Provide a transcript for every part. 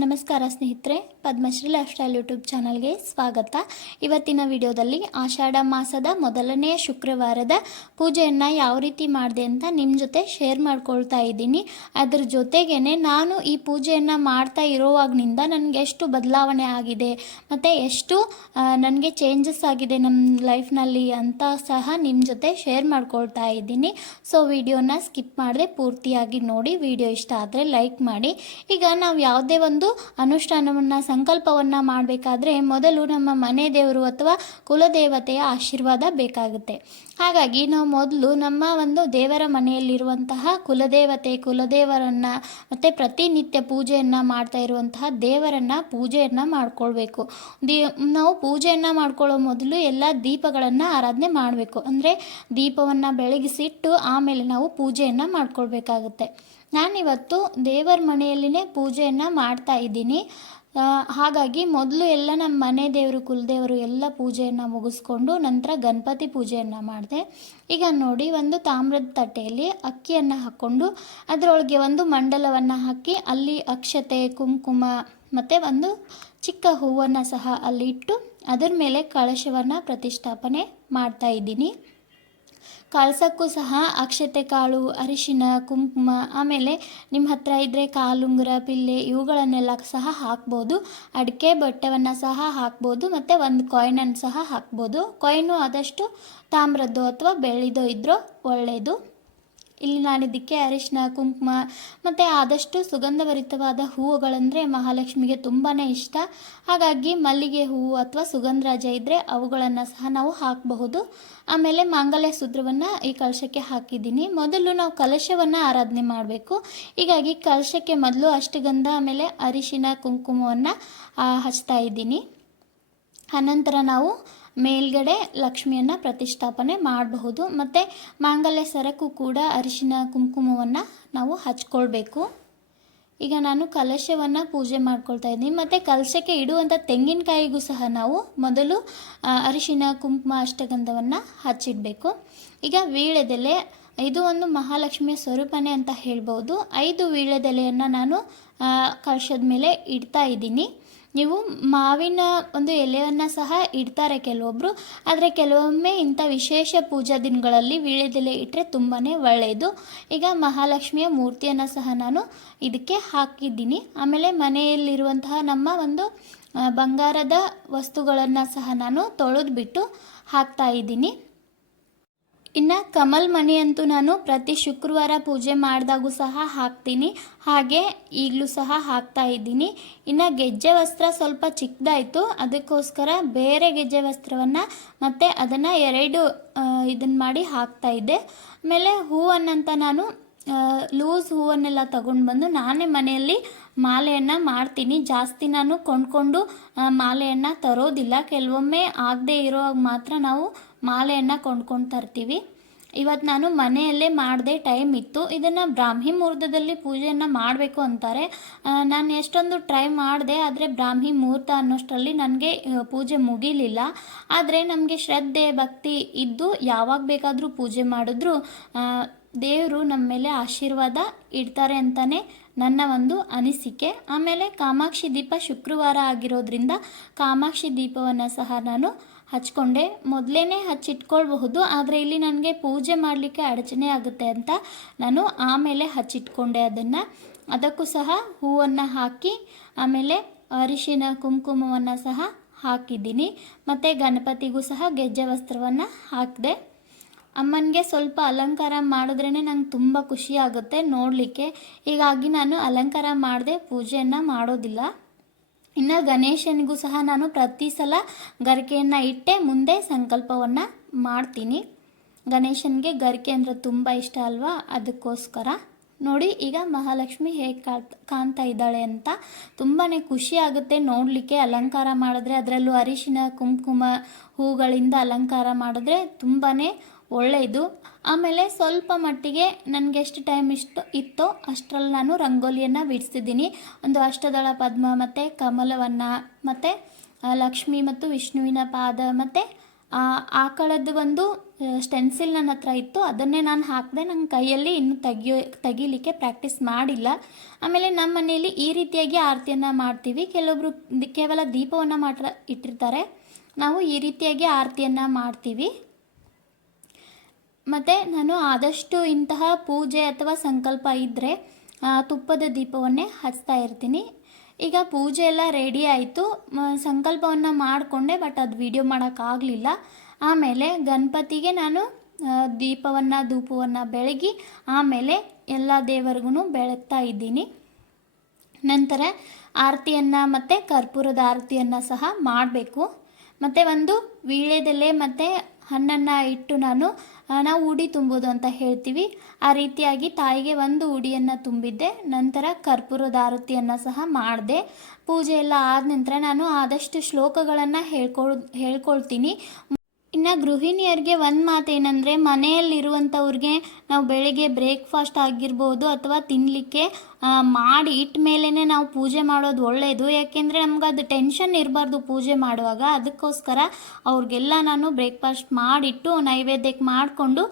ನಮಸ್ಕಾರ ಸ್ನೇಹಿತರೆ, Padmashri life style YouTube ಚಾನಲ್ಗೆ ಸ್ವಾಗತ. ಇವತ್ತಿನ ವಿಡಿಯೋದಲ್ಲಿ ಆಷಾಢ ಮಾಸದ ಮೊದಲನೆಯ ಶುಕ್ರವಾರದ ಪೂಜೆಯನ್ನು ಯಾವ ರೀತಿ ಮಾಡಿದೆ ಅಂತ ನಿಮ್ಮ ಜೊತೆ ಶೇರ್ ಮಾಡ್ಕೊಳ್ತಾ ಇದ್ದೀನಿ. ಅದ್ರ ಜೊತೆಗೇ ನಾನು ಈ ಪೂಜೆಯನ್ನು ಮಾಡ್ತಾ ಇರೋವಾಗ್ನಿಂದ ನನಗೆ ಎಷ್ಟು ಬದಲಾವಣೆ ಆಗಿದೆ, ಮತ್ತು ಎಷ್ಟು ನನಗೆ ಚೇಂಜಸ್ ಆಗಿದೆ ನಮ್ಮ ಲೈಫ್ನಲ್ಲಿ ಅಂತ ಸಹ ನಿಮ್ಮ ಜೊತೆ ಶೇರ್ ಮಾಡ್ಕೊಳ್ತಾ ಇದ್ದೀನಿ. ಸೊ ವಿಡಿಯೋನ ಸ್ಕಿಪ್ ಮಾಡದೆ ಪೂರ್ತಿಯಾಗಿ ನೋಡಿ. ವಿಡಿಯೋ ಇಷ್ಟ ಆದರೆ ಲೈಕ್ ಮಾಡಿ. ಈಗ ನಾವು ಯಾವುದೇ ಒಂದು ಅನುಷ್ಠಾನವನ್ನು ಸಂಕಲ್ಪವನ್ನು ಮಾಡಬೇಕಾದ್ರೆ ಮೊದಲು ನಮ್ಮ ಮನೆ ದೇವರು ಅಥವಾ ಕುಲದೇವತೆಯ ಆಶೀರ್ವಾದ ಬೇಕಾಗುತ್ತೆ. ಹಾಗಾಗಿ ನಾವು ಮೊದಲು ನಮ್ಮ ಒಂದು ದೇವರ ಮನೆಯಲ್ಲಿರುವಂತಹ ಕುಲದೇವತೆ, ಕುಲದೇವರನ್ನು ಮತ್ತು ಪ್ರತಿನಿತ್ಯ ಪೂಜೆಯನ್ನು ಮಾಡ್ತಾ ಇರುವಂತಹ ದೇವರನ್ನು ಪೂಜೆಯನ್ನು ಮಾಡ್ಕೊಳ್ಬೇಕು. ದಿ, ನಾವು ಪೂಜೆಯನ್ನು ಮಾಡ್ಕೊಳ್ಳೋ ಮೊದಲು ಎಲ್ಲ ದೀಪಗಳನ್ನು ಆರಾಧನೆ ಮಾಡಬೇಕು. ಅಂದರೆ ದೀಪವನ್ನು ಬೆಳಗಿಸಿಟ್ಟು ಆಮೇಲೆ ನಾವು ಪೂಜೆಯನ್ನು ಮಾಡ್ಕೊಳ್ಬೇಕಾಗುತ್ತೆ. ನಾನಿವತ್ತು ದೇವರ ಮನೆಯಲ್ಲಿನೇ ಪೂಜೆಯನ್ನು ಮಾಡ್ತಾ ಇದ್ದೀನಿ. ಹಾಗಾಗಿ ಮೊದಲು ಎಲ್ಲ ನಮ್ಮ ಮನೆ ದೇವರು, ಕುಲದೇವರು ಎಲ್ಲ ಪೂಜೆಯನ್ನು ಮುಗಿಸ್ಕೊಂಡು ನಂತರ ಗಣಪತಿ ಪೂಜೆಯನ್ನು ಮಾಡಿದೆ. ಈಗ ನೋಡಿ ಒಂದು ತಾಮ್ರದ ತಟ್ಟೆಯಲ್ಲಿ ಅಕ್ಕಿಯನ್ನು ಹಾಕ್ಕೊಂಡು ಅದರೊಳಗೆ ಒಂದು ಮಂಡಲವನ್ನು ಹಾಕಿ ಅಲ್ಲಿ ಅಕ್ಷತೆ, ಕುಂಕುಮ ಮತ್ತು ಒಂದು ಚಿಕ್ಕ ಹೂವನ್ನು ಸಹ ಅಲ್ಲಿ ಇಟ್ಟು ಅದರ ಮೇಲೆ ಕಳಶವನ್ನು ಪ್ರತಿಷ್ಠಾಪನೆ ಮಾಡ್ತಾ ಇದ್ದೀನಿ. ಕಳಸಕ್ಕೂ ಸಹ ಅಕ್ಷತೆ ಕಾಳು, ಅರಿಶಿನ, ಕುಂಕುಮ, ಆಮೇಲೆ ನಿಮ್ಮ ಹತ್ರ ಇದ್ದರೆ ಕಾಲುಂಗುರ ಪಿಲ್ಲೆ ಇವುಗಳನ್ನೆಲ್ಲ ಸಹ ಹಾಕ್ಬೋದು. ಅಡಿಕೆ ಬಟ್ಟೆವನ್ನು ಸಹ ಹಾಕ್ಬೋದು ಮತ್ತು ಒಂದು ಕಾಯಿನನ್ನು ಸಹ ಹಾಕ್ಬೋದು. ಕಾಯಿನು ಆದಷ್ಟು ತಾಮ್ರದ್ದು ಅಥವಾ ಬೆಳ್ಳಿದೋ ಇದ್ದರೂ ಒಳ್ಳೆಯದು ಇಲ್ಲಿ ನಾಡಿದ್ದಕ್ಕೆ ಅರಿಶಿನ, ಕುಂಕುಮ ಮತ್ತು ಆದಷ್ಟು ಸುಗಂಧಭರಿತವಾದ ಹೂವುಗಳಂದರೆ ಮಹಾಲಕ್ಷ್ಮಿಗೆ ತುಂಬಾ ಇಷ್ಟ. ಹಾಗಾಗಿ ಮಲ್ಲಿಗೆ ಹೂವು ಅಥವಾ ಸುಗಂಧರಾಜ ಇದ್ದರೆ ಅವುಗಳನ್ನು ಸಹ ನಾವು ಹಾಕಬಹುದು. ಆಮೇಲೆ ಮಾಂಗಲ್ಯ ಸೂತ್ರವನ್ನು ಈ ಕಲಶಕ್ಕೆ ಹಾಕಿದ್ದೀನಿ. ಮೊದಲು ನಾವು ಕಲಶವನ್ನು ಆರಾಧನೆ ಮಾಡಬೇಕು. ಹೀಗಾಗಿ ಕಲಶಕ್ಕೆ ಮೊದಲು ಅಷ್ಟಗಂಧ, ಆಮೇಲೆ ಅರಿಶಿನ, ಕುಂಕುಮವನ್ನು ಹಚ್ತಾ ಇದ್ದೀನಿ. ಅನಂತರ ನಾವು ಮೇಲ್ಗಡೆ ಲಕ್ಷ್ಮಿಯನ್ನು ಪ್ರತಿಷ್ಠಾಪನೆ ಮಾಡಬಹುದು. ಮತ್ತು ಮಾಂಗಲ್ಯ ಸರಕು ಕೂಡ ಅರಿಶಿನ ಕುಂಕುಮವನ್ನು ನಾವು ಹಚ್ಕೊಳ್ಬೇಕು. ಈಗ ನಾನು ಕಲಶವನ್ನು ಪೂಜೆ ಮಾಡ್ಕೊಳ್ತಾ ಇದ್ದೀನಿ. ಮತ್ತು ಕಲಶಕ್ಕೆ ಇಡುವಂಥ ತೆಂಗಿನಕಾಯಿಗೂ ಸಹ ನಾವು ಮೊದಲು ಅರಿಶಿನ, ಕುಂಕುಮ, ಅಷ್ಟಗಂಧವನ್ನು ಹಚ್ಚಿಡಬೇಕು. ಈಗ ವೀಳ್ಯದೆಲೆ, ಇದು ಒಂದು ಮಹಾಲಕ್ಷ್ಮಿಯ ಸ್ವರೂಪನೇ ಅಂತ ಹೇಳ್ಬೋದು. ಐದು ವೀಳ್ಯದೆಲೆಯನ್ನು ನಾನು ಕಲಶದ ಮೇಲೆ ಇಡ್ತಾ ಇದ್ದೀನಿ. ನೀವು ಮಾವಿನ ಒಂದು ಎಲೆಯನ್ನು ಸಹ ಇಡ್ತಾರೆ ಕೆಲವೊಬ್ಬರು ಆದರೆ ಕೆಲವೊಮ್ಮೆ ಇಂಥ ವಿಶೇಷ ಪೂಜಾ ದಿನಗಳಲ್ಲಿ ವೀಳ್ಯದೆಲೆ ಇಟ್ಟರೆ ತುಂಬಾ ಒಳ್ಳೆಯದು ಈಗ ಮಹಾಲಕ್ಷ್ಮಿಯ ಮೂರ್ತಿಯನ್ನು ಸಹ ನಾನು ಇದಕ್ಕೆ ಹಾಕಿದ್ದೀನಿ. ಆಮೇಲೆ ಮನೆಯಲ್ಲಿರುವಂತಹ ನಮ್ಮ ಒಂದು ಬಂಗಾರದ ವಸ್ತುಗಳನ್ನು ಸಹ ನಾನು ತೊಳೆದ್ಬಿಟ್ಟು ಹಾಕ್ತಾ ಇದ್ದೀನಿ. ಇನ್ನು ಕಮಲ್ ಮಣಿ ಅಂತೂ ನಾನು ಪ್ರತಿ ಶುಕ್ರವಾರ ಪೂಜೆ ಮಾಡಿದಾಗೂ ಸಹ ಹಾಕ್ತೀನಿ. ಹಾಗೆ ಈಗಲೂ ಸಹ ಹಾಕ್ತಾ ಇದ್ದೀನಿ. ಇನ್ನು ಗೆಜ್ಜೆ ವಸ್ತ್ರ ಸ್ವಲ್ಪ ಚಿಕ್ಕದಾಯಿತು. ಅದಕ್ಕೋಸ್ಕರ ಬೇರೆ ಗೆಜ್ಜೆ ವಸ್ತ್ರವನ್ನು ಮತ್ತು ಅದನ್ನು ಎರಡು ಇದನ್ನು ಮಾಡಿ ಹಾಕ್ತಾ ಇದ್ದೆ. ಆಮೇಲೆ ಹೂವನ್ನಂತ ನಾನು ಲೂಸ್ ಹೂವನ್ನೆಲ್ಲ ತಗೊಂಡು ಬಂದು ನಾನೇ ಮನೆಯಲ್ಲಿ ಮಾಲೆಯನ್ನು ಮಾಡ್ತೀನಿ. ಜಾಸ್ತಿ ನಾನು ಕೊಂಡ್ಕೊಂಡು ಮಾಲೆಯನ್ನು ತರೋದಿಲ್ಲ. ಕೆಲವೊಮ್ಮೆ ಆಗದೆ ಇರೋವಾಗ ಮಾತ್ರ ನಾವು ಮಾಲೆಯನ್ನು ಕೊಂಡ್ಕೊಂಡು ತರ್ತೀವಿ. ಇವತ್ತು ನಾನು ಮನೆಯಲ್ಲೇ ಮಾಡಿದೆ ಟೈಮ್ ಇತ್ತು. ಇದನ್ನು ಬ್ರಾಹ್ಮಿ ಮುಹೂರ್ತದಲ್ಲಿ ಪೂಜೆಯನ್ನು ಮಾಡಬೇಕು ಅಂತಾರೆ. ನಾನು ಎಷ್ಟೊಂದು ಟ್ರೈ ಮಾಡಿದೆ, ಆದರೆ ಬ್ರಾಹ್ಮಿ ಮುಹೂರ್ತ ಅನ್ನೋಷ್ಟರಲ್ಲಿ ನನಗೆ ಪೂಜೆ ಮುಗಿಲಿಲ್ಲ. ಆದರೆ ನಮಗೆ ಶ್ರದ್ಧೆ, ಭಕ್ತಿ ಇದ್ದು ಯಾವಾಗ ಬೇಕಾದರೂ ಪೂಜೆ ಮಾಡಿದ್ರು ದೇವರು ನಮ್ಮ ಮೇಲೆ ಆಶೀರ್ವಾದ ಇಡ್ತಾರೆ ಅಂತಲೇ ನನ್ನ ಒಂದು ಅನಿಸಿಕೆ. ಆಮೇಲೆ ಕಾಮಾಕ್ಷಿ ದೀಪ ಶುಕ್ರವಾರ ಆಗಿರೋದ್ರಿಂದ ಕಾಮಾಕ್ಷಿ ದೀಪವನ್ನು ಸಹ ನಾನು ಹಚ್ಕೊಂಡೆ. ಮೊದಲೇ ಹಚ್ಚಿಟ್ಕೊಳ್ಬಹುದು, ಆದರೆ ಇಲ್ಲಿ ನನಗೆ ಪೂಜೆ ಮಾಡಲಿಕ್ಕೆ ಅಡಚಣೆ ಆಗುತ್ತೆ ಅಂತ ನಾನು ಆಮೇಲೆ ಹಚ್ಚಿಟ್ಕೊಂಡೆ ಅದನ್ನು. ಅದಕ್ಕೂ ಸಹ ಹೂವನ್ನು ಹಾಕಿ, ಆಮೇಲೆ ಅರಿಶಿನ ಕುಂಕುಮವನ್ನು ಸಹ ಹಾಕಿದ್ದೀನಿ. ಮತ್ತು ಗಣಪತಿಗೂ ಸಹ ಗೆಜ್ಜೆ ವಸ್ತ್ರವನ್ನು ಹಾಕಿದೆ. ಅಮ್ಮನಿಗೆ ಸ್ವಲ್ಪ ಅಲಂಕಾರ ಮಾಡಿದ್ರೇ ನಂಗೆ ತುಂಬ ಖುಷಿ ಆಗುತ್ತೆ ನೋಡಲಿಕ್ಕೆ. ಹೀಗಾಗಿ ನಾನು ಅಲಂಕಾರ ಮಾಡದೆ ಪೂಜೆಯನ್ನು ಮಾಡೋದಿಲ್ಲ. ಇನ್ನು ಗಣೇಶನಿಗೂ ಸಹ ನಾನು ಪ್ರತಿ ಸಲ ಗರಿಕೆಯನ್ನು ಇಟ್ಟೆ, ಮುಂದೆ ಸಂಕಲ್ಪವನ್ನು ಮಾಡ್ತೀನಿ. ಗಣೇಶನಿಗೆ ಗರಿಕೆ ಅಂದರೆ ತುಂಬ ಇಷ್ಟ ಅಲ್ವಾ? ಅದಕ್ಕೋಸ್ಕರ. ನೋಡಿ, ಈಗ ಮಹಾಲಕ್ಷ್ಮಿ ಹೇಗೆ ಕಾಣ್, ಕಾಣ್ತಾ ಇದ್ದಾಳೆ ಅಂತ ತುಂಬಾ ಖುಷಿ ಆಗುತ್ತೆ ನೋಡಲಿಕ್ಕೆ. ಅಲಂಕಾರ ಮಾಡಿದ್ರೆ ಅದರಲ್ಲೂ ಅರಿಶಿನ, ಕುಂಕುಮ, ಹೂಗಳಿಂದ ಅಲಂಕಾರ ಮಾಡಿದ್ರೆ ತುಂಬಾ ಒಳ್ಳೆಯದು. ಆಮೇಲೆ ಸ್ವಲ್ಪ ಮಟ್ಟಿಗೆ ನನಗೆ ಎಷ್ಟು ಟೈಮ್ ಇಷ್ಟು ಇತ್ತೋ ಅಷ್ಟರಲ್ಲಿ ನಾನು ರಂಗೋಲಿಯನ್ನು ಬಿಡಿಸಿದ್ದೀನಿ ಒಂದು ಅಷ್ಟದಳ ಪದ್ಮ, ಮತ್ತು ಕಮಲವನ್ನು, ಮತ್ತು ಲಕ್ಷ್ಮಿ ಮತ್ತು ವಿಷ್ಣುವಿನ ಪಾದ, ಮತ್ತು ಆಕಳದ್ದು ಒಂದು ಸ್ಟೆನ್ಸಿಲ್ ನನ್ನ ಹತ್ರ ಇತ್ತು. ಅದನ್ನೇ ನಾನು ಹಾಕಿದೆ ನನ್ನ ಕೈಯಲ್ಲಿ ಇನ್ನು ತೆಗಿಯೋ, ತೆಗಿಲಿಕ್ಕೆ ಪ್ರಾಕ್ಟೀಸ್ ಮಾಡಿಲ್ಲ. ಆಮೇಲೆ ನಮ್ಮ ಮನೆಯಲ್ಲಿ ಈ ರೀತಿಯಾಗಿ ಆರತಿಯನ್ನು ಮಾಡ್ತೀವಿ. ಕೆಲವೊಬ್ರು ಕೇವಲ ದೀಪವನ್ನು ಮಾತ್ರ ಇಟ್ಟಿರ್ತಾರೆ. ನಾವು ಈ ರೀತಿಯಾಗಿ ಆರತಿಯನ್ನು ಮಾಡ್ತೀವಿ. ಮತ್ತು ನಾನು ಆದಷ್ಟು ಇಂತಹ ಪೂಜೆ ಅಥವಾ ಸಂಕಲ್ಪ ಇದ್ದರೆ ತುಪ್ಪದ ದೀಪವನ್ನೇ ಹಚ್ತಾ ಇರ್ತೀನಿ. ಈಗ ಪೂಜೆ ಎಲ್ಲ ರೆಡಿ ಆಯಿತು. ಸಂಕಲ್ಪವನ್ನು ಮಾಡಿಕೊಂಡೆ ಬಟ್ ಅದು ವಿಡಿಯೋ ಮಾಡೋಕ್ಕಾಗಲಿಲ್ಲ ಆಮೇಲೆ ಗಣಪತಿಗೆ ನಾನು ದೀಪವನ್ನು, ಧೂಪವನ್ನು ಬೆಳಗಿ, ಆಮೇಲೆ ಎಲ್ಲ ದೇವರಿಗೂ ಬೆಳಗ್ತಾ ಇದ್ದೀನಿ. ನಂತರ ಆರತಿಯನ್ನು ಮತ್ತು ಕರ್ಪೂರದ ಆರತಿಯನ್ನು ಸಹ ಮಾಡಬೇಕು. ಮತ್ತು ಒಂದು ವೀಳ್ಯದೆಲೆ ಮತ್ತು ಹಣ್ಣನ್ನು ಇಟ್ಟು ನಾನು ನಾವು ಉಡಿ ತುಂಬೋದು ಅಂತ ಹೇಳ್ತೀವಿ. ಆ ರೀತಿಯಾಗಿ ತಾಯಿಗೆ ಒಂದು ಉಡಿಯನ್ನು ತುಂಬಿದ್ದೆ, ನಂತರ ಕರ್ಪೂರದ ಆರತಿಯನ್ನು ಸಹ ಮಾಡಿದೆ. ಪೂಜೆ ಎಲ್ಲ ಆದ ನಂತರ ನಾನು ಆದಷ್ಟು ಶ್ಲೋಕಗಳನ್ನು ಹೇಳ್ಕೊಳ್, ಹೇಳ್ಕೊಳ್ತೀನಿ. ಇನ್ನು ಗೃಹಿಣಿಯರಿಗೆ ಒಂದು ಮಾತು ಏನಂದರೆ ಮನೆಯಲ್ಲಿರುವಂಥವ್ರಿಗೆ ನಾವು ಬೆಳಿಗ್ಗೆ ಬ್ರೇಕ್ಫಾಸ್ಟ್ ಆಗಿರ್ಬೋದು ಅಥವಾ ತಿನ್ನಲಿಕ್ಕೆ ಮಾಡಿ ಇಟ್ಟ ಮೇಲೇ ನಾವು ಪೂಜೆ ಮಾಡೋದು ಒಳ್ಳೆಯದು ಯಾಕೆಂದರೆ ನಮ್ಗೆ ಅದು ಟೆನ್ಷನ್ ಇರಬಾರ್ದು ಪೂಜೆ ಮಾಡುವಾಗ. ಅದಕ್ಕೋಸ್ಕರ ಅವ್ರಿಗೆಲ್ಲ ನಾನು ಬ್ರೇಕ್ಫಾಸ್ಟ್ ಮಾಡಿಟ್ಟು ನೈವೇದ್ಯಕ್ಕೆ ಮಾಡಿಕೊಂಡು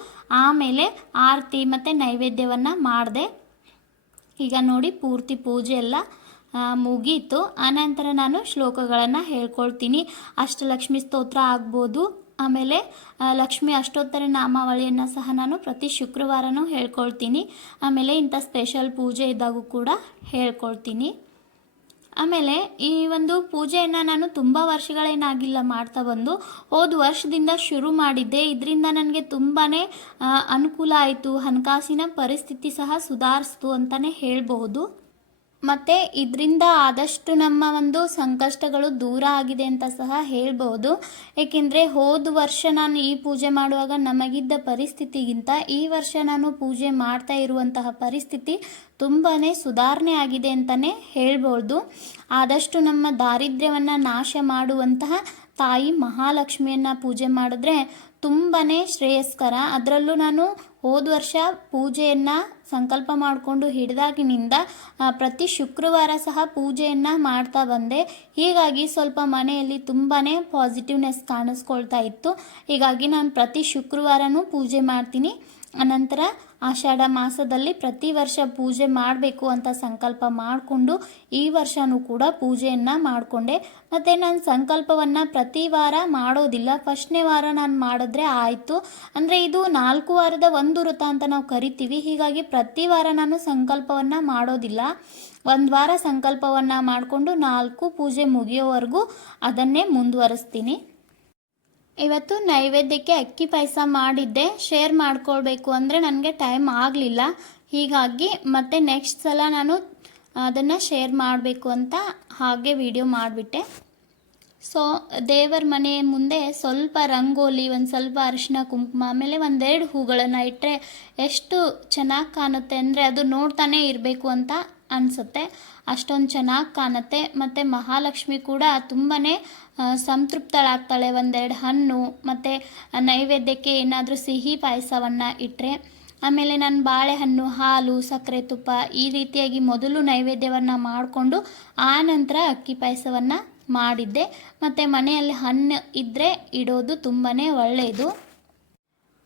ಆಮೇಲೆ ಆರತಿ ಮತ್ತು ನೈವೇದ್ಯವನ್ನು ಮಾಡಿದೆ. ಈಗ ನೋಡಿ ಪೂರ್ತಿ ಪೂಜೆ ಎಲ್ಲ ಮುಗೀತು. ಆನಂತರ ನಾನು ಶ್ಲೋಕಗಳನ್ನು ಹೇಳ್ಕೊಳ್ತೀನಿ. ಅಷ್ಟಲಕ್ಷ್ಮಿ ಸ್ತೋತ್ರ ಆಗ್ಬೋದು. ಆಮೇಲೆ ಲಕ್ಷ್ಮಿ ಅಷ್ಟೋತ್ತರ ನಾಮಾವಳಿಯನ್ನು ಸಹ ನಾನು ಪ್ರತಿ ಶುಕ್ರವಾರನೂ ಹೇಳ್ಕೊಳ್ತೀನಿ. ಆಮೇಲೆ ಇಂಥ ಸ್ಪೆಷಲ್ ಪೂಜೆ ಇದ್ದಾಗೂ ಕೂಡ ಹೇಳ್ಕೊಳ್ತೀನಿ. ಆಮೇಲೆ ಈ ಒಂದು ಪೂಜೆಯನ್ನು ನಾನು ತುಂಬ ವರ್ಷಗಳೇನಾಗಿಲ್ಲ ಮಾಡ್ತಾ ಬಂದು, ಹೋದ ವರ್ಷದಿಂದ ಶುರು ಮಾಡಿದ್ದೆ. ಇದರಿಂದ ನನಗೆ ತುಂಬಾ ಅನುಕೂಲ ಆಯಿತು. ಹಣಕಾಸಿನ ಪರಿಸ್ಥಿತಿ ಸಹ ಸುಧಾರಿಸ್ತು ಅಂತಲೇ ಹೇಳ್ಬಹುದು ಮತ್ತು ಇದರಿಂದ ಆದಷ್ಟು ನಮ್ಮ ಒಂದು ಸಂಕಷ್ಟಗಳು ದೂರ ಆಗಿದೆ ಅಂತ ಸಹ ಹೇಳ್ಬೋದು. ಏಕೆಂದರೆ ಹೋದ ವರ್ಷ ನಾನು ಈ ಪೂಜೆ ಮಾಡುವಾಗ ನಮಗಿದ್ದ ಪರಿಸ್ಥಿತಿಗಿಂತ ಈ ವರ್ಷ ನಾನು ಪೂಜೆ ಮಾಡ್ತಾ ಇರುವಂತಹ ಪರಿಸ್ಥಿತಿ ತುಂಬಾ ಸುಧಾರಣೆ ಆಗಿದೆ ಅಂತಲೇ ಹೇಳ್ಬೋದು. ಆದಷ್ಟು ನಮ್ಮ ದಾರಿದ್ರ್ಯವನ್ನು ನಾಶ ಮಾಡುವಂತಹ ತಾಯಿ ಮಹಾಲಕ್ಷ್ಮಿಯನ್ನು ಪೂಜೆ ಮಾಡಿದ್ರೆ ತುಂಬಾ ಶ್ರೇಯಸ್ಕರ. ಅದರಲ್ಲೂ ನಾನು ಹೋದ ವರ್ಷ ಪೂಜೆಯನ್ನು ಸಂಕಲ್ಪ ಮಾಡಿಕೊಂಡು ಹಿಡಿದಾಗಿನಿಂದ ಪ್ರತಿ ಶುಕ್ರವಾರ ಸಹ ಪೂಜೆಯನ್ನು ಮಾಡ್ತಾ ಬಂದೆ. ಹೀಗಾಗಿ ಸ್ವಲ್ಪ ಮನೆಯಲ್ಲಿ ತುಂಬಾ ಪಾಸಿಟಿವ್ನೆಸ್ ಕಾಣಿಸ್ಕೊಳ್ತಾ ಇತ್ತು. ಹೀಗಾಗಿ ನಾನು ಪ್ರತಿ ಶುಕ್ರವಾರನೂ ಪೂಜೆ ಮಾಡ್ತೀನಿ. ಅನಂತರ ಆಷಾಢ ಮಾಸದಲ್ಲಿ ಪ್ರತಿ ವರ್ಷ ಪೂಜೆ ಮಾಡಬೇಕು ಅಂತ ಸಂಕಲ್ಪ ಮಾಡಿಕೊಂಡು ಈ ವರ್ಷವೂ ಕೂಡ ಪೂಜೆಯನ್ನು ಮಾಡಿಕೊಂಡೆ. ಮತ್ತು ನಾನು ಸಂಕಲ್ಪವನ್ನು ಪ್ರತಿ ವಾರ ಮಾಡೋದಿಲ್ಲ. ಫಸ್ಟ್ನೇ ವಾರ ನಾನು ಮಾಡಿದ್ರೆ ಆಯಿತು. ಅಂದರೆ ಇದು ನಾಲ್ಕು ವಾರದ ಒಂದು ವೃತ ಅಂತ ನಾವು ಕರಿತೀವಿ. ಹೀಗಾಗಿ ಪ್ರತಿ ವಾರ ನಾನು ಸಂಕಲ್ಪವನ್ನು ಮಾಡೋದಿಲ್ಲ. ಒಂದು ವಾರ ಸಂಕಲ್ಪವನ್ನು ಮಾಡಿಕೊಂಡು ನಾಲ್ಕು ಪೂಜೆ ಮುಗಿಯೋವರೆಗೂ ಅದನ್ನೇ ಮುಂದುವರಿಸ್ತೀನಿ. ಇವತ್ತು ನೈವೇದ್ಯಕ್ಕೆ ಅಕ್ಕಿ ಪಾಯಸ ಮಾಡಿದ್ದೆ. ಶೇರ್ ಮಾಡ್ಕೊಳ್ಬೇಕು ಅಂದರೆ ನನಗೆ ಟೈಮ್ ಆಗಲಿಲ್ಲ. ಹೀಗಾಗಿ ಮತ್ತೆ ನೆಕ್ಸ್ಟ್ ಸಲ ನಾನು ಅದನ್ನು ಶೇರ್ ಮಾಡಬೇಕು ಅಂತ ಹಾಗೆ ವಿಡಿಯೋ ಮಾಡಿಬಿಟ್ಟೆ. ಸೊ ದೇವರ ಮನೆ ಮುಂದೆ ಸ್ವಲ್ಪ ರಂಗೋಲಿ, ಒಂದು ಸ್ವಲ್ಪ ಅರಿಶಿನ ಕುಂಕುಮ, ಆಮೇಲೆ ಒಂದೆರಡು ಹೂಗಳನ್ನು ಇಟ್ಟರೆ ಎಷ್ಟು ಚೆನ್ನಾಗಿ ಕಾಣುತ್ತೆ ಅಂದರೆ ಅದು ನೋಡ್ತಾನೆ ಇರಬೇಕು ಅಂತ ಅನಿಸುತ್ತೆ. ಅಷ್ಟೊಂದು ಚೆನ್ನಾಗಿ ಕಾಣುತ್ತೆ. ಮತ್ತು ಮಹಾಲಕ್ಷ್ಮಿ ಕೂಡ ತುಂಬಾ ಸಂತೃಪ್ತಳಾಗ್ತಾಳೆ. ಒಂದೆರಡು ಹಣ್ಣು, ಮತ್ತು ನೈವೇದ್ಯಕ್ಕೆ ಏನಾದರೂ ಸಿಹಿ ಪಾಯಸವನ್ನು ಇಟ್ಟರೆ ಆಮೇಲೆ ನಾನು ಬಾಳೆಹಣ್ಣು, ಹಾಲು, ಸಕ್ಕರೆ ತುಪ್ಪ ಈ ರೀತಿಯಾಗಿ ಮೊದಲು ನೈವೇದ್ಯವನ್ನು ಮಾಡಿಕೊಂಡು, ಆ ನಂತರ ಅಕ್ಕಿ ಪಾಯಸವನ್ನು ಮಾಡಿದ್ದೆ. ಮತ್ತು ಮನೆಯಲ್ಲಿ ಹಣ್ಣು ಇದ್ದರೆ ಇಡೋದು ತುಂಬಾ ಒಳ್ಳೆಯದು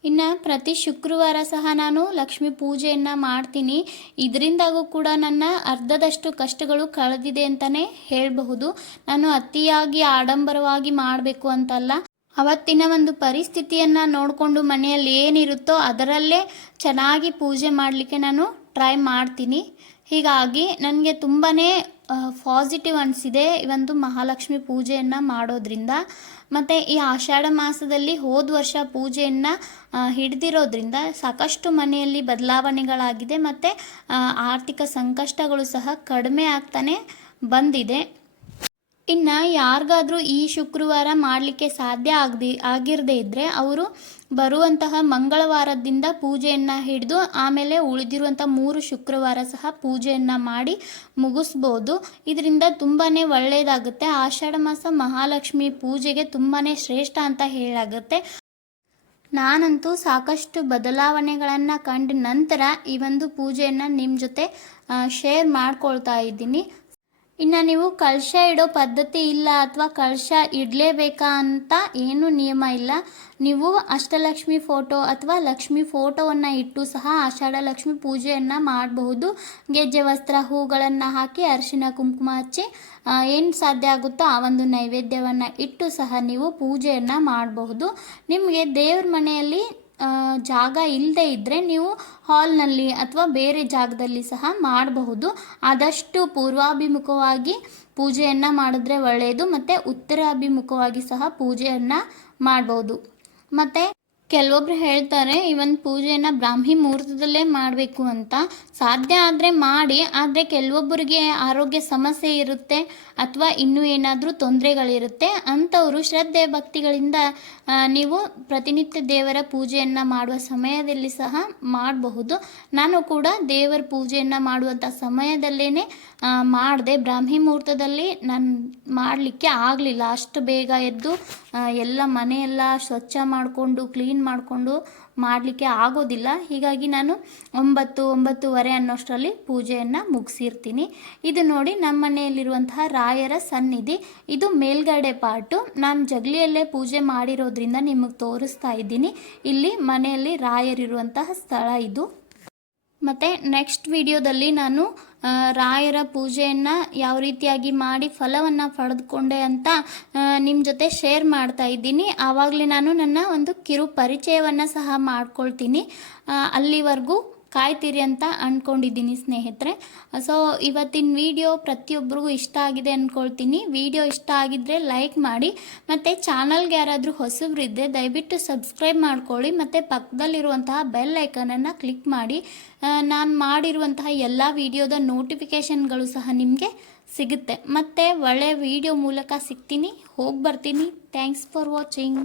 ಇನ್ನು ಪ್ರತಿ ಶುಕ್ರವಾರ ಸಹ ನಾನು ಲಕ್ಷ್ಮೀ ಪೂಜೆಯನ್ನು ಮಾಡ್ತೀನಿ. ಇದರಿಂದಾಗೂ ಕೂಡ ನನ್ನ ಅರ್ಧದಷ್ಟು ಕಷ್ಟಗಳು ಕಳೆದಿದೆ ಅಂತಲೇ ಹೇಳಬಹುದು. ನಾನು ಅತಿಯಾಗಿ ಆಡಂಬರವಾಗಿ ಮಾಡಬೇಕು ಅಂತಲ್ಲ. ಅವತ್ತಿನ ಒಂದು ಪರಿಸ್ಥಿತಿಯನ್ನು ನೋಡಿಕೊಂಡು ಮನೆಯಲ್ಲಿ ಏನಿರುತ್ತೋ ಅದರಲ್ಲೇ ಚೆನ್ನಾಗಿ ಪೂಜೆ ಮಾಡಲಿಕ್ಕೆ ನಾನು ಟ್ರೈ ಮಾಡ್ತೀನಿ. ಹೀಗಾಗಿ ನನಗೆ ತುಂಬಾ ಪಾಸಿಟಿವ್ ಅನಿಸಿದೆ ಒಂದು ಮಹಾಲಕ್ಷ್ಮಿ ಪೂಜೆಯನ್ನು ಮಾಡೋದ್ರಿಂದ. ಮತ್ತು ಈ ಆಷಾಢ ಮಾಸದಲ್ಲಿ ಹೋದ ವರ್ಷ ಪೂಜೆಯನ್ನು ಹಿಡಿದಿರೋದ್ರಿಂದ ಸಾಕಷ್ಟು ಮನೆಯಲ್ಲಿ ಬದಲಾವಣೆಗಳಾಗಿದೆ. ಮತ್ತು ಆರ್ಥಿಕ ಸಂಕಷ್ಟಗಳು ಸಹ ಕಡಿಮೆ ಆಗ್ತಾನೆ ಬಂದಿದೆ. ಇನ್ನು ಯಾರಿಗಾದರೂ ಈ ಶುಕ್ರವಾರ ಮಾಡಲಿಕ್ಕೆ ಸಾಧ್ಯ ಆಗದಿ, ಆಗಿರದೇ ಇದ್ದರೆ ಅವರು ಬರುವಂತಹ ಮಂಗಳವಾರದಿಂದ ಪೂಜೆಯನ್ನು ಹಿಡಿದು ಆಮೇಲೆ ಉಳಿದಿರುವಂಥ ಮೂರು ಶುಕ್ರವಾರ ಸಹ ಪೂಜೆಯನ್ನು ಮಾಡಿ ಮುಗಿಸ್ಬೋದು. ಇದರಿಂದ ತುಂಬಾ ಒಳ್ಳೆಯದಾಗುತ್ತೆ ಆಷಾಢ ಮಾಸ ಮಹಾಲಕ್ಷ್ಮಿ ಪೂಜೆಗೆ ತುಂಬಾ ಶ್ರೇಷ್ಠ ಅಂತ ಹೇಳಾಗುತ್ತೆ. ನಾನಂತೂ ಸಾಕಷ್ಟು ಬದಲಾವಣೆಗಳನ್ನು ಕಂಡ ನಂತರ ಈ ಒಂದು ಪೂಜೆಯನ್ನು ನಿಮ್ಮ ಜೊತೆ ಶೇರ್ ಮಾಡ್ಕೊಳ್ತಾ ಇದ್ದೀನಿ. ಇನ್ನು ನೀವು ಕಳಶ ಇಡೋ ಪದ್ಧತಿ ಇಲ್ಲ ಅಥವಾ ಕಳಶ ಇಡಲೇಬೇಕಾ ಅಂತ ಏನು ನಿಯಮ ಇಲ್ಲ. ನೀವು ಅಷ್ಟಲಕ್ಷ್ಮಿ ಫೋಟೋ ಅಥವಾ ಲಕ್ಷ್ಮಿ ಫೋಟೋವನ್ನು ಇಟ್ಟು ಸಹ ಆಷಾಢ ಲಕ್ಷ್ಮಿ ಪೂಜೆಯನ್ನು ಮಾಡಬಹುದು. ಗೆಜ್ಜೆ, ವಸ್ತ್ರ, ಹೂಗಳನ್ನು ಹಾಕಿ ಅರಿಶಿನ, ಕುಂಕುಮ ಹಚ್ಚಿ ಏನು ಸಾಧ್ಯ ಆಗುತ್ತೋ ಆ ಒಂದು ನೈವೇದ್ಯವನ್ನು ಇಟ್ಟು ಸಹ ನೀವು ಪೂಜೆಯನ್ನು ಮಾಡಬಹುದು. ನಿಮಗೆ ದೇವ್ರ ಮನೆಯಲ್ಲಿ ಜಾಗ ಇಲ್ಲದೆ ಇದ್ದರೆ ನೀವು ಹಾಲ್ನಲ್ಲಿ ಅಥವಾ ಬೇರೆ ಜಾಗದಲ್ಲಿ ಸಹ ಮಾಡಬಹುದು. ಆದಷ್ಟು ಪೂರ್ವಾಭಿಮುಖವಾಗಿ ಪೂಜೆಯನ್ನು ಮಾಡಿದ್ರೆ ಒಳ್ಳೆಯದು ಮತ್ತು ಉತ್ತರಾಭಿಮುಖವಾಗಿ ಸಹ ಪೂಜೆಯನ್ನು ಮಾಡ್ಬೋದು. ಮತ್ತು ಕೆಲವೊಬ್ರು ಹೇಳ್ತಾರೆ ಒಂದು ಪೂಜೆಯನ್ನು ಬ್ರಾಹ್ಮಿ ಮುಹೂರ್ತದಲ್ಲೇ ಮಾಡಬೇಕು ಅಂತ. ಸಾಧ್ಯ ಆದರೆ ಮಾಡಿ, ಆದರೆ ಕೆಲವೊಬ್ಬರಿಗೆ ಆರೋಗ್ಯ ಸಮಸ್ಯೆ ಇರುತ್ತೆ, ಅಥವಾ ಇನ್ನೂ ಏನಾದರೂ ತೊಂದರೆಗಳಿರುತ್ತೆ ಅಂಥವರು ಶ್ರದ್ಧೆ, ಭಕ್ತಿಗಳಿಂದ ನೀವು ಪ್ರತಿನಿತ್ಯ ದೇವರ ಪೂಜೆಯನ್ನು ಮಾಡುವ ಸಮಯದಲ್ಲಿ ಸಹ ಮಾಡಬಹುದು. ನಾನು ಕೂಡ ದೇವರ ಪೂಜೆಯನ್ನು ಮಾಡುವಂಥ ಸಮಯದಲ್ಲೇ ಮಾಡಿದೆ. ಬ್ರಾಹ್ಮಿ ಮುಹೂರ್ತದಲ್ಲಿ ನಾನು ಮಾಡಲಿಕ್ಕೆ ಆಗಲಿಲ್ಲ. ಅಷ್ಟು ಬೇಗ ಎದ್ದು ಎಲ್ಲ ಮನೆಯೆಲ್ಲ ಸ್ವಚ್ಛ ಮಾಡಿಕೊಂಡು ಕ್ಲೀನ್ ಮಾಡಿಕೊಂಡು ಮಾಡಲಿಕ್ಕೆ ಆಗೋದಿಲ್ಲ. ಹೀಗಾಗಿ ನಾನು ಒಂಬತ್ತು, ಒಂಬತ್ತುವರೆ ಅನ್ನೋಷ್ಟರಲ್ಲಿ ಪೂಜೆಯನ್ನು ಮುಗಿಸಿರ್ತೀನಿ. ಇದು ನೋಡಿ ನಮ್ಮ ಮನೆಯಲ್ಲಿರುವಂತಹ ರಾಯರ ಸನ್ನಿಧಿ. ಇದು ಮೇಲ್ಗಡೆ ಪಾರ್ಟು. ನಾನು ಜಗಲಿಯಲ್ಲೇ ಪೂಜೆ ಮಾಡಿರೋದ್ರಿಂದ ನಿಮಗೆ ತೋರಿಸ್ತಾ ಇದ್ದೀನಿ. ಇಲ್ಲಿ ಮನೆಯಲ್ಲಿ ರಾಯರಿರುವಂತಹ ಸ್ಥಳ ಇದು. ಮತ್ತು ನೆಕ್ಸ್ಟ್ ವಿಡಿಯೋದಲ್ಲಿ ನಾನು ರಾಯರ ಪೂಜೆಯನ್ನು ಯಾವ ರೀತಿಯಾಗಿ ಮಾಡಿ ಫಲವನ್ನು ಪಡೆದುಕೊಂಡೆ ಅಂತ ನಿಮ್ಮ ಜೊತೆ ಶೇರ್ ಮಾಡ್ತಾ ಇದ್ದೀನಿ. ಆವಾಗಲೇ ನಾನು ನನ್ನ ಒಂದು ಕಿರು ಪರಿಚಯವನ್ನು ಸಹ ಮಾಡ್ಕೊಳ್ತೀನಿ. ಅಲ್ಲಿವರೆಗೂ ಕಾಯ್ತೀರಿ ಅಂತ ಅಂದ್ಕೊಂಡಿದ್ದೀನಿ ಸ್ನೇಹಿತರೆ. ಸೊ ಇವತ್ತಿನ ವಿಡಿಯೋ ಪ್ರತಿಯೊಬ್ಬರಿಗೂ ಇಷ್ಟ ಆಗಿದೆ ಅಂದ್ಕೊಳ್ತೀನಿ ವಿಡಿಯೋ ಇಷ್ಟ ಆಗಿದ್ದರೆ ಲೈಕ್ ಮಾಡಿ, ಮತ್ತು ಚಾನಲ್ಗೆ ಯಾರಾದರೂ ಹೊಸಬ್ರಿದ್ದರೆ ದಯವಿಟ್ಟು ಸಬ್ಸ್ಕ್ರೈಬ್ ಮಾಡ್ಕೊಳ್ಳಿ, ಮತ್ತು ಪಕ್ಕದಲ್ಲಿರುವಂತಹ ಬೆಲ್ ಐಕನನ್ನು ಕ್ಲಿಕ್ ಮಾಡಿ. ನಾನು ಮಾಡಿರುವಂತಹ ಎಲ್ಲ ವಿಡಿಯೋದ ನೋಟಿಫಿಕೇಷನ್ಗಳು ಸಹ ನಿಮಗೆ ಸಿಗುತ್ತೆ. ಮತ್ತು ಒಳ್ಳೆಯ ವಿಡಿಯೋ ಮೂಲಕ ಸಿಗ್ತೀನಿ. ಹೋಗಿ ಬರ್ತೀನಿ. Thanks for watching